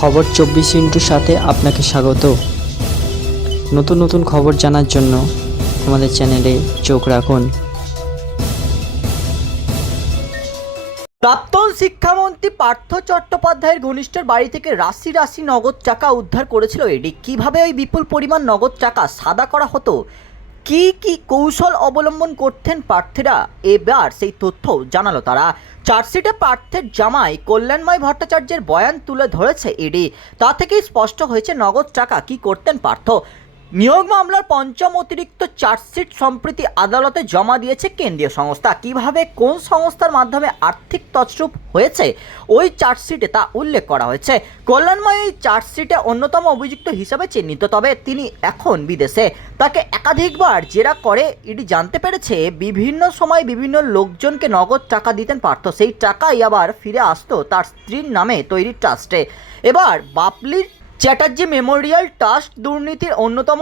খবর চব্বিশ ইন্টুর সাথে আপনাকে স্বাগত। নতুন নতুন খবর জানার জন্য আমাদের চ্যানেলে চোখ রাখুন। প্রাক্তন শিক্ষামন্ত্রী পার্থ চট্টোপাধ্যায়ের ঘনিষ্ঠের বাড়ি থেকে রাশি রাশি নগদ টাকা উদ্ধার করেছিল এডি। কীভাবে ওই বিপুল পরিমাণ নগদ টাকা সাদা করা হতো? কি কি কৌশল অবলম্বন করতেন প্রার্থীরা? এবার সেই তথ্য জানালো তারা। চার্জশিটে প্রার্থের জামাই কল্যাণময় ভট্টাচার্যের বয়ান তুলে ধরেছে ইডি। তা থেকেই স্পষ্ট হয়েছে নগদ টাকা কি করতেন পার্থ। নিয়োগ মামলার পঞ্চম অতিরিক্ত চার্জশিট সম্প্রতি আদালতে জমা দিয়েছে কেন্দ্রীয় সংস্থা। কীভাবে, কোন সংস্থার মাধ্যমে আর্থিক তছরূপ হয়েছে ওই চার্জশিটে তা উল্লেখ করা হয়েছে। কল্যাণময় এই চার্জশিটে অন্যতম অভিযুক্ত হিসাবে চিহ্নিত, তবে তিনি এখন বিদেশে। তাকে একাধিকবার জেরা করে ইডি জানতে পেরেছে, বিভিন্ন সময় বিভিন্ন লোকজনকে নগদ টাকা দিতেন পারত সেই টাকাই আবার ফিরে আসতো তার স্ত্রীর নামে তৈরি ট্রাস্টে। এবার বাপলির চ্যাটার্জি মেমোরিয়াল ট্রাস্ট দুর্নীতির অন্যতম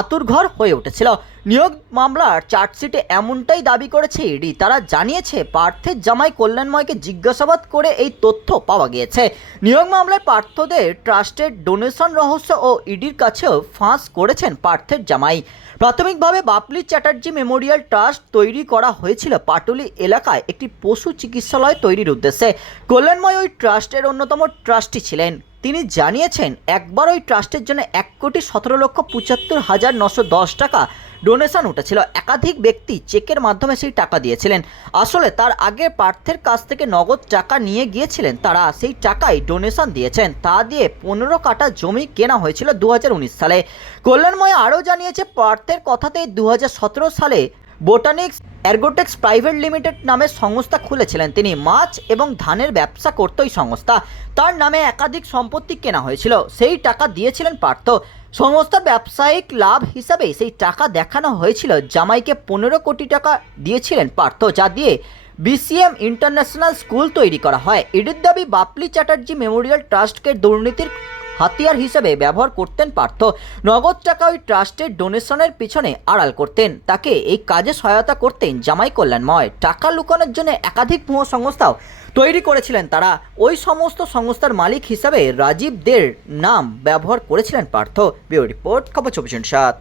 আতুরঘর হয়ে উঠেছিল। নিয়োগ মামলার চার্জশিটে এমনটাই দাবি করেছে ইডি। তারা জানিয়েছে, পার্থের জামাই কল্যাণময়কে জিজ্ঞাসাবাদ করে এই তথ্য পাওয়া গিয়েছে। নিয়োগ মামলায় পার্থদের ট্রাস্টের ডোনেশন রহস্য ও ইডির কাছেও ফাঁস করেছেন পার্থের জামাই। প্রাথমিকভাবে বাপলি চ্যাটার্জি মেমোরিয়াল ট্রাস্ট তৈরি করা হয়েছিল পাটুলি এলাকায় একটি পশু চিকিৎসালয় তৈরির উদ্দেশ্যে। কল্যাণময় ওই ট্রাস্টের অন্যতম ট্রাস্টি ছিলেন। তিনি জানিয়েছেন, একবার ওই ট্রাস্টের জন্য এক কোটি সতেরো লক্ষ পঁচাত্তর হাজার নশো দশ টাকা ডোনেশন উঠেছিল। একাধিক ব্যক্তি চেকের মাধ্যমে সেই টাকা দিয়েছিলেন। আসলে তার আগে পার্থের কাছ থেকে নগদ টাকা নিয়ে গিয়েছিলেন তারা। সেই টাকাই ডোনেশন দিয়েছেন। তা দিয়ে পনেরো কাটা জমি কেনা হয়েছিল দু হাজার উনিশ সালে। কল্যাণময় আরও জানিয়েছে, পার্থের কথাতেই দু হাজার সতেরো সালে বোটানিক্স অ্যারগোটেক্স প্রাইভেট লিমিটেড নামে সংস্থা খুলেছিলেন। তিনি মাছ এবং ধানের ব্যবসা করত এই সংস্থা। তার নামে একাধিক সম্পত্তি কেনা হয়েছিল। সেই টাকা দিয়েছিলেন পার্থ। সংস্থার ব্যবসায়িক লাভ হিসাবে সেই টাকা দেখানো হয়েছিল। জামাইকে পনেরো কোটি টাকা দিয়েছিলেন পার্থ, যা দিয়ে বিসিএম ইন্টারন্যাশনাল স্কুল তৈরি করা হয়। ইডির দাবি, বাপলি চ্যাটার্জি মেমোরিয়াল ট্রাস্টকে দুর্নীতির হাতিয়ার হিসেবে ব্যবহার করতেন পার্থ। নগদ টাকা ওই ট্রাস্টের ডোনেশনের পিছনে আড়াল করতেন। তাকে এই কাজে সহায়তা করতেন জামাই কল্যাণময়। টাকা লুকানোর জন্য একাধিক ভুয়ো সংস্থাও তৈরি করেছিলেন তারা। ওই সমস্ত সংস্থার মালিক হিসাবে রাজীব দের নাম ব্যবহার করেছিলেন পার্থ। বিও রিপোর্ট, খবর চব্বিশ সাত।